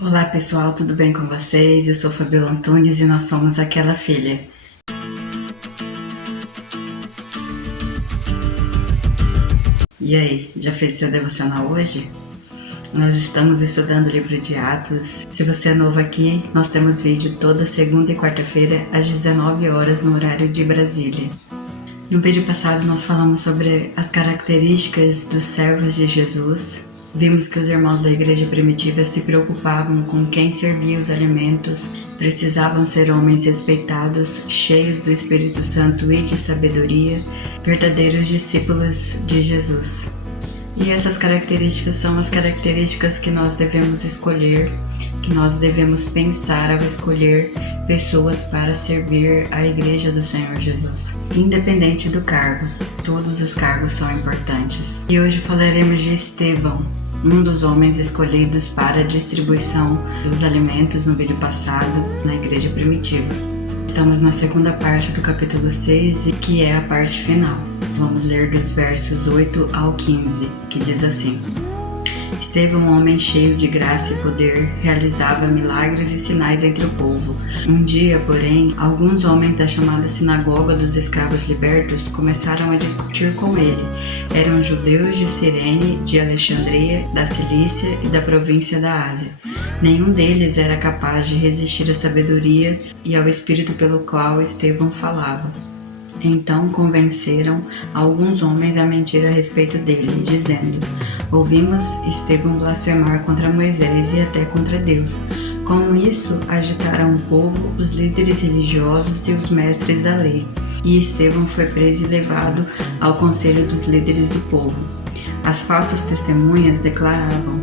Olá pessoal, tudo bem com vocês? Eu sou Fabiola Antunes e nós somos Aquela Filha. E aí, já fez seu devocional hoje? Nós estamos estudando o livro de Atos. Se você é novo aqui, nós temos vídeo toda segunda e quarta-feira às 19 horas no horário de Brasília. No vídeo passado nós falamos sobre as características dos servos de Jesus. Vimos que os irmãos da igreja primitiva se preocupavam com quem servia os alimentos, precisavam ser homens respeitados, cheios do Espírito Santo e de sabedoria, verdadeiros discípulos de Jesus. E essas características são as características que nós devemos escolher, que nós devemos pensar ao escolher pessoas para servir a igreja do Senhor Jesus. Independente do cargo, todos os cargos são importantes. E hoje falaremos de Estevão, um dos homens escolhidos para a distribuição dos alimentos no vídeo passado na igreja primitiva. Estamos na segunda parte do capítulo 6, e que é a parte final. Vamos ler dos versos 8 ao 15, que diz assim: Estevão, homem cheio de graça e poder, realizava milagres e sinais entre o povo. Um dia, porém, alguns homens da chamada Sinagoga dos Escravos Libertos começaram a discutir com ele. Eram judeus de Cirene, de Alexandria, da Cilícia e da província da Ásia. Nenhum deles era capaz de resistir à sabedoria e ao espírito pelo qual Estevão falava. Então convenceram alguns homens a mentir a respeito dele, dizendo: Ouvimos Estevão blasfemar contra Moisés e até contra Deus. Com isso, agitaram o povo, os líderes religiosos e os mestres da lei. E Estevão foi preso e levado ao conselho dos líderes do povo. As falsas testemunhas declaravam: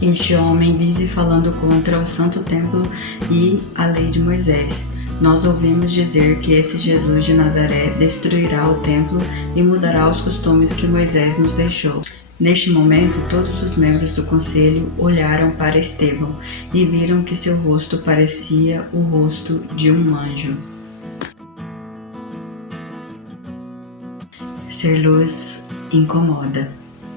Este homem vive falando contra o santo templo e a lei de Moisés. Nós ouvimos dizer que esse Jesus de Nazaré destruirá o templo e mudará os costumes que Moisés nos deixou. Neste momento, todos os membros do conselho olharam para Estevão e viram que seu rosto parecia o rosto de um anjo. Ser luz incomoda.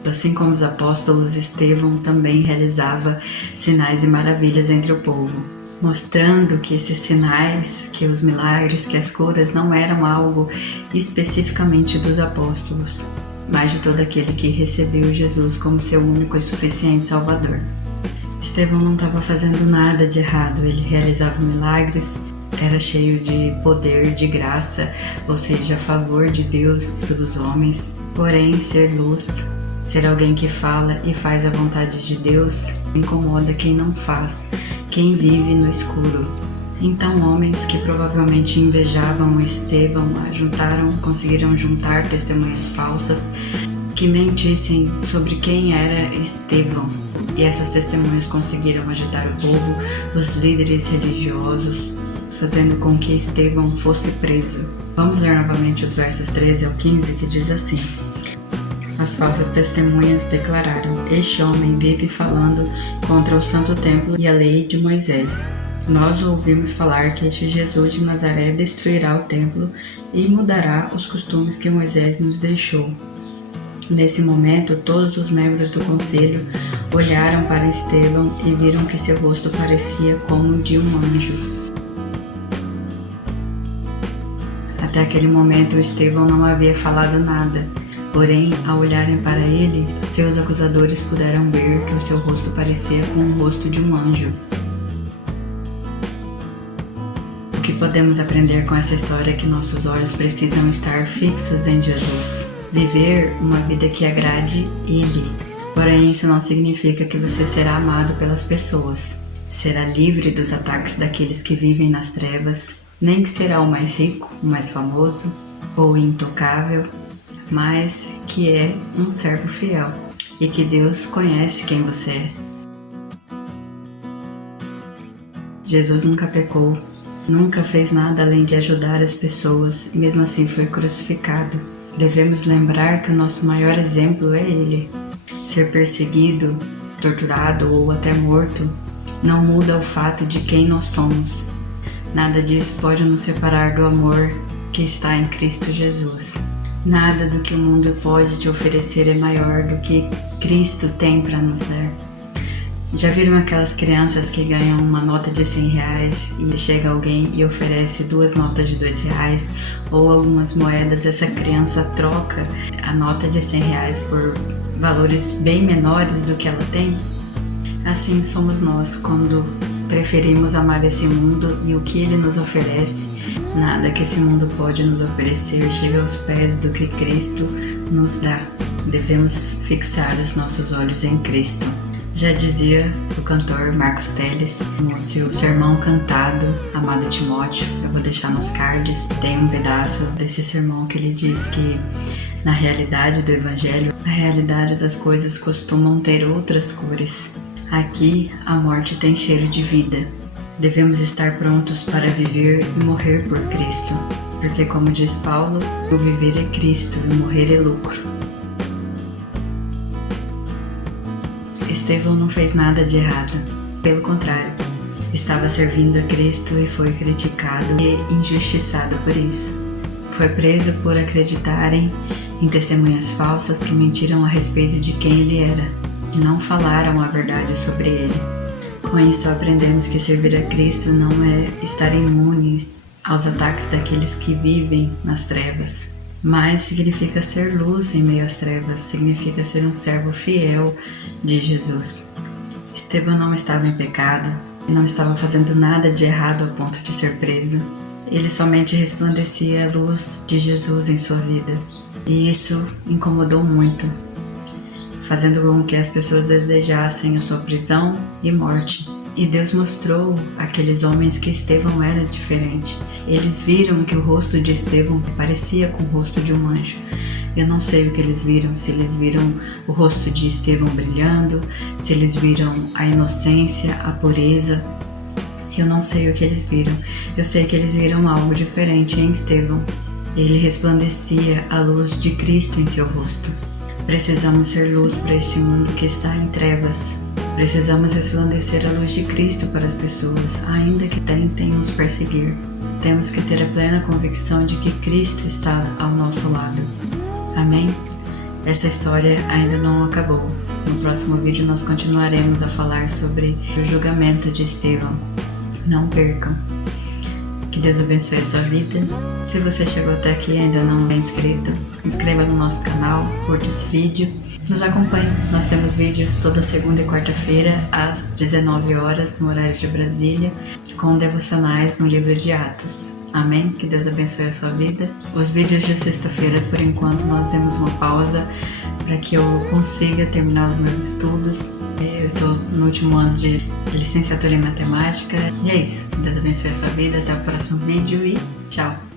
Assim como os apóstolos, Estevão também realizava sinais e maravilhas entre o povo, mostrando que esses sinais, que os milagres, que as curas não eram algo especificamente dos apóstolos, mas de todo aquele que recebeu Jesus como seu único e suficiente Salvador. Estevão não estava fazendo nada de errado, ele realizava milagres, era cheio de poder, de graça, ou seja, a favor de Deus e dos homens. Porém, ser luz, ser alguém que fala e faz a vontade de Deus, incomoda quem não faz, quem vive no escuro. Então homens que provavelmente invejavam Estevão conseguiram juntar testemunhas falsas que mentissem sobre quem era Estevão. E essas testemunhas conseguiram agitar o povo, os líderes religiosos, fazendo com que Estevão fosse preso. Vamos ler novamente os versos 13 ao 15, que diz assim: As falsas testemunhas declararam: Este homem vive falando contra o santo templo e a lei de Moisés. Nós ouvimos falar que este Jesus de Nazaré destruirá o templo e mudará os costumes que Moisés nos deixou. Nesse momento, todos os membros do conselho olharam para Estevão e viram que seu rosto parecia como o de um anjo. Até aquele momento, Estevão não havia falado nada. Porém, ao olharem para ele, seus acusadores puderam ver que o seu rosto parecia com o rosto de um anjo. O que podemos aprender com essa história é que nossos olhos precisam estar fixos em Jesus. Viver uma vida que agrade Ele. Porém, isso não significa que você será amado pelas pessoas. Será livre dos ataques daqueles que vivem nas trevas. Nem que será o mais rico, o mais famoso ou intocável, mas que é um servo fiel e que Deus conhece quem você é. Jesus nunca pecou, nunca fez nada além de ajudar as pessoas e mesmo assim foi crucificado. Devemos lembrar que o nosso maior exemplo é Ele. Ser perseguido, torturado ou até morto não muda o fato de quem nós somos. Nada disso pode nos separar do amor que está em Cristo Jesus. Nada do que o mundo pode te oferecer é maior do que Cristo tem para nos dar. Já viram aquelas crianças que ganham uma nota de 100 reais e chega alguém e oferece 2 notas de 2 reais ou algumas moedas? Essa criança troca a nota de 100 reais por valores bem menores do que ela tem? Assim somos nós quando preferimos amar esse mundo e o que ele nos oferece. Nada que esse mundo pode nos oferecer chega aos pés do que Cristo nos dá. Devemos fixar os nossos olhos em Cristo. Já dizia o cantor Marcos Teles no seu sermão cantado, Amado Timóteo, eu vou deixar nos cards, tem um pedaço desse sermão que ele diz que na realidade do Evangelho, a realidade das coisas costumam ter outras cores. Aqui, a morte tem cheiro de vida. Devemos estar prontos para viver e morrer por Cristo, porque como diz Paulo, o viver é Cristo e o morrer é lucro. Estevão não fez nada de errado, pelo contrário, estava servindo a Cristo e foi criticado e injustiçado por isso. Foi preso por acreditarem em testemunhas falsas que mentiram a respeito de quem ele era e não falaram a verdade sobre ele. Com isso aprendemos que servir a Cristo não é estar imunes aos ataques daqueles que vivem nas trevas, mas significa ser luz em meio às trevas, significa ser um servo fiel de Jesus. Estevão não estava em pecado e não estava fazendo nada de errado a ponto de ser preso. Ele somente resplandecia a luz de Jesus em sua vida, e isso incomodou muito, fazendo com que as pessoas desejassem a sua prisão e morte. E Deus mostrou àqueles homens que Estevão era diferente. Eles viram que o rosto de Estevão parecia com o rosto de um anjo. Eu não sei o que eles viram, se eles viram o rosto de Estevão brilhando, se eles viram a inocência, a pureza. Eu não sei o que eles viram. Eu sei que eles viram algo diferente em Estevão. Ele resplandecia a luz de Cristo em seu rosto. Precisamos ser luz para este mundo que está em trevas. Precisamos resplandecer a luz de Cristo para as pessoas, ainda que tentem nos perseguir. Temos que ter a plena convicção de que Cristo está ao nosso lado. Amém? Essa história ainda não acabou. No próximo vídeo nós continuaremos a falar sobre o julgamento de Estevão. Não percam. Que Deus abençoe a sua vida. Se você chegou até aqui e ainda não é inscrito, inscreva no nosso canal, curta esse vídeo, nos acompanhe. Nós temos vídeos toda segunda e quarta-feira às 19 horas no horário de Brasília, com devocionais no livro de Atos. Amém? Que Deus abençoe a sua vida. Os vídeos de sexta-feira, por enquanto, nós demos uma pausa para que eu consiga terminar os meus estudos. Eu estou no último ano de licenciatura em matemática. E é isso. Deus abençoe a sua vida. Até o próximo vídeo e tchau!